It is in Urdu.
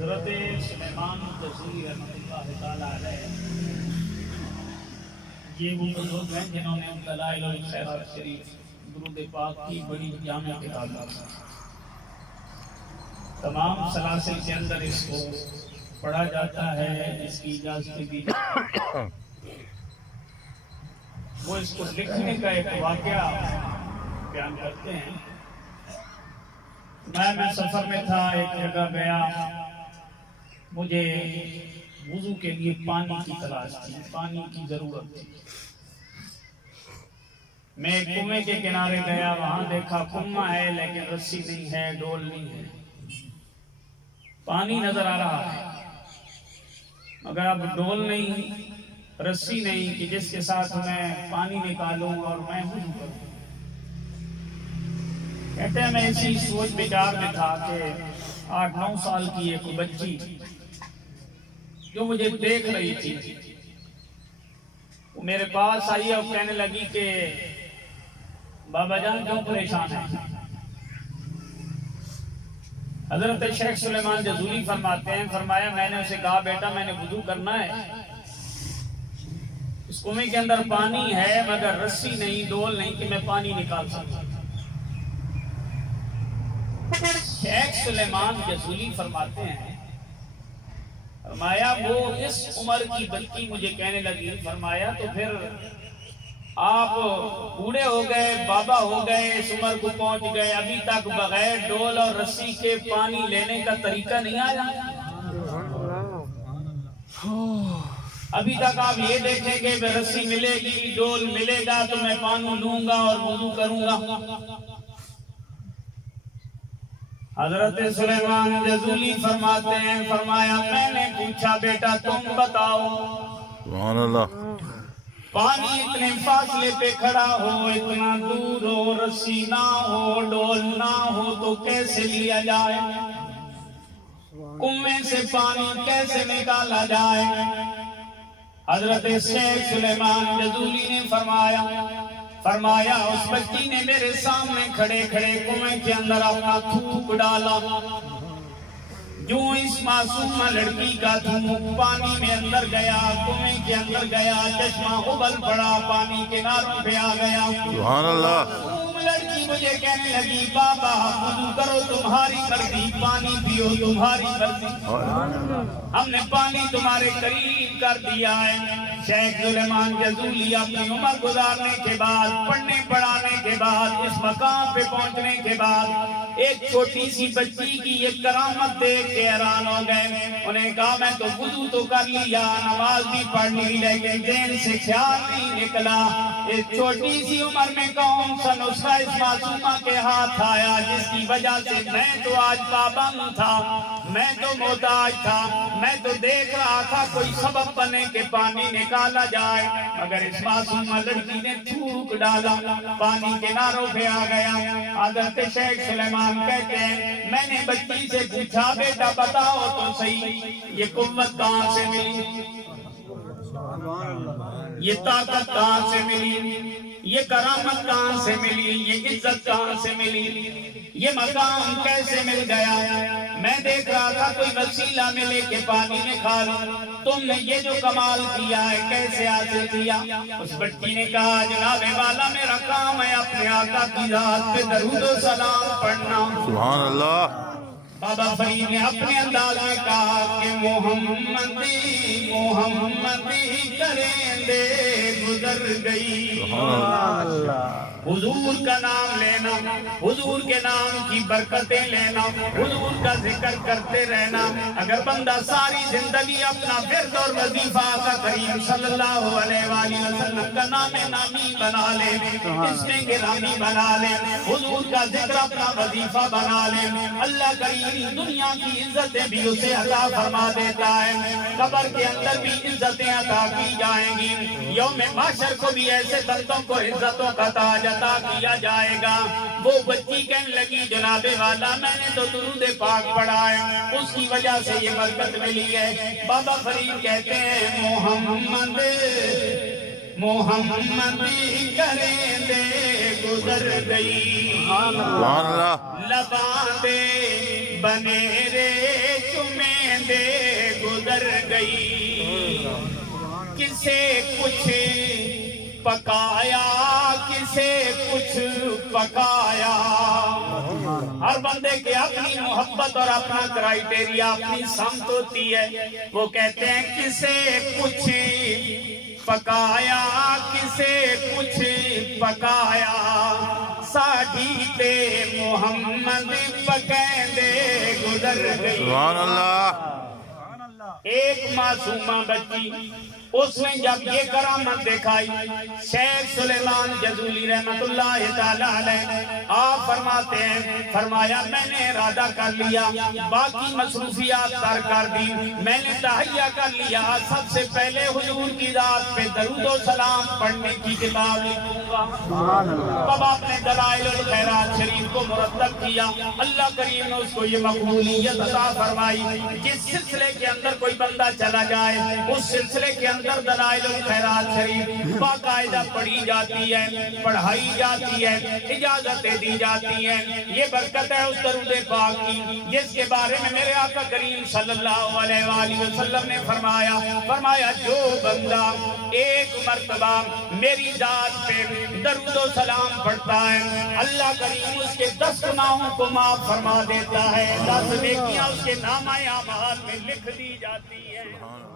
حضرت سلیمان جزولی رحمۃ اللہ تعالیٰ علیہ یہ وہ بزرگ ہیں جنہوں نے دلائل الخیرات شریف درود پاک کی بڑی جامع کتاب ہے۔ تمام سلاسل کے اندر اس کو پڑھا جاتا ہے، اس کی اجازت بھی وہ اس کو لکھنے کا ایک واقعہ بیان کرتے ہیں۔ میں سفر میں تھا، ایک جگہ گیا، مجھے وضو کے لیے پانی کی تلاش تھی، پانی کی ضرورت تھی۔ میں ایک کنویں کے کنارے گیا، وہاں دیکھا کنواں ہے لیکن رسی نہیں ہے، ڈول نہیں ہے، پانی نظر آ رہا ہے مگر اب ڈول نہیں، رسی نہیں کہ جس کے ساتھ میں پانی نکالوں اور میں وضو کروں۔ کہتے ہیں میں اسی سوچ بچار میں تھا کہ 8-9 سال کی ایک بچی جو مجھے دیکھ رہی تھی، وہ میرے پاس آئی اور کہنے لگی کہ بابا جان کیوں پریشان ہیں؟ حضرت شیخ سلیمان جزولی فرماتے ہیں، فرمایا میں نے اسے کہا بیٹا میں نے وضو کرنا ہے، اس کنویں کے اندر پانی ہے مگر رسی نہیں، ڈول نہیں کہ میں پانی نکال سکتا۔ شیخ سلیمان جزولی فرماتے ہیں، فرمایا وہ اس عمر کی بچی مجھے کہنے لگی، فرمایا تو پھر آپ بوڑھے ہو گئے، بابا ہو گئے، اس عمر کو پہنچ گئے، ابھی تک بغیر ڈول اور رسی کے پانی لینے کا طریقہ نہیں آیا؟ ابھی تک آپ یہ دیکھیں گے کہ رسی ملے گی، ڈول ملے گا تو میں پانی لوں گا اور وضو کروں گا۔ حضرت سلیمان جزولی فرماتے ہیں، فرمایا میں نے پوچھا بیٹا تم بتاؤ، سبحان اللہ، پانی اتنے فاصلے پہ کھڑا ہو، اتنا دور ہو، رسی نہ ہو، ڈول نہ ہو تو کیسے لیا جائے؟ کنویں سے پانی کیسے نکالا جائے؟ حضرت شیخ سلیمان جزولی نے فرمایا اس بچی نے میرے سامنے کھڑے کھڑے کنویں کے اندر اپنا تھوک ڈالا، جو اس معصومہ لڑکی کا تھوک پانی میں اندر گیا، کنویں کے اندر گیا، چشمہ ابل پڑا، پانی کناروں پہ آ گیا۔ سبحان اللہ، لڑکی مجھے کہنے لگی بابا وضو کرو تمہاری مرضی، پانی پیو تمہاری مرضی، ہم نے پانی تمہارے قریب کر دیا ہے۔ شیخ سلیمان جزولی اپنی عمر گزارنے کے بعد، پڑھنے پڑھانے کے بعد، اس مقام پہ پہنچنے کے بعد ایک چھوٹی سی بچی کی یہ کرامت دیکھ کے حیران ہو گئے۔ انہیں کہا میں تو وضو تو کر لیا، نماز بھی پڑھ لی، لیکن ذہن سے خیال نہیں نکلا اس چھوٹی سی عمر میں کون سا نسخہ اس معصومہ کے ہاتھ آیا جس کی وجہ سے میں تو آج پابند تھا، میں تو محتاج تھا، میں تو دیکھ رہا تھا کوئی سبب بنے کہ پانی نکالا جائے، مگر اس معصومہ لڑکی نے تھوک ڈالا، پانی کناروں پہ آ گیا۔ حضرت شیخ سلیمان کہتے ہیں میں نے بچی سے پوچھا بیٹا بتاؤ تو صحیح یہ قوت کہاں سے ملی، یہ طاقت کہاں سے ملی، یہ کرامت کہاں سے ملی، یہ عزت کہاں سے ملی، یہ مقام کیسے مل گیا؟ میں دیکھ رہا تھا کوئی وسیلہ ملے کہ پانی نکالوں، تم نے یہ جو کمال کیا ہے کیسے حاصل کیا؟ اس بچی نے کہا جناب والا میرا کام ہے اپنے آقا کی ذات پہ درود و سلام پڑھنا۔ سبحان اللہ، بابا فرید نے اپنے انداز میں کہا کہ محمدی محمدی کریں دے گزر گئی، حضور کا نام لینا، حضور کے نام کی برکتیں لینا، حضور کا ذکر کرتے رہنا۔ اگر بندہ ساری زندگی اپنا ورد اور وظیفہ آقا کریم صلی اللہ علیہ وآلہ وسلم کا نام نامی بنا لے، اسم گرامی بنا لے، حضور کا ذکر اپنا وظیفہ بنا لے، اللہ کریم دنیا کی عزتیں بھی اسے عطا فرما دیتا ہے، قبر کے اندر بھی عزتیں عطا کی جائیں گی، یوم محشر کو بھی ایسے بندوں کو عزتوں کا تاج عطا کیا جائے گا۔ وہ بچی کہنے لگی جناب والا میں نے تو درود پاک پڑھا ہے، اس کی وجہ سے یہ برکت ملی ہے۔ بابا فرید کہتے ہیں محمد محمد کریں دے گزر گئی سبحان اللہ لباں دے بنیرے چمیں دے گزر گئی کسے کچھ پکایا کسے کچھ پکایا ہر بندے کے اپنی محبت اور اپنا کرائیٹیریا اپنی سمت ہوتی ہے وہ کہتے ہیں کسے کچھ پکایا کسے کچھ پکایا ساڈی تے محمد پکیندے گزر گئی سبحان اللہ ایک معصومہ بچی اس نے جب یہ کرامت دکھائی شیخ سلیمان جزولی رحمت اللہ تعالی علیہ آپ فرماتے ہیں فرمایا میں نے ارادہ کر لیا باقی مصروفیات ترک کر دی میں نے تہیہ کر لیا سب سے پہلے حضور کی ذات پہ درود و سلام پڑھنے کی کتاب لکھوں گا اب آپ نے دلائل الخیرات شریف کو مرتب کیا اللہ کریم نے اس کو یہ مقبولیت عطا فرمائی جس سلسلے کے اندر کوئی بندہ چلا جائے اس سلسلے کے اندر دلائل الخیرات شریف باقاعدہ پڑھی جاتی ہے پڑھائی جاتی ہے اجازتیں دی جاتی ہیں یہ برکت ہے اس درود پاک کی جس کے بارے میں میرے آقا کریم صلی اللہ علیہ وآلہ وسلم نے فرمایا جو بندہ ایک مرتبہ میری ذات پہ درود و سلام پڑھتا ہے اللہ کریم اس کے 10 گناہوں کو معاف فرما دیتا ہے 10 نیکیاں اس کے نامہ اعمال میں لکھ دی جاتی ہے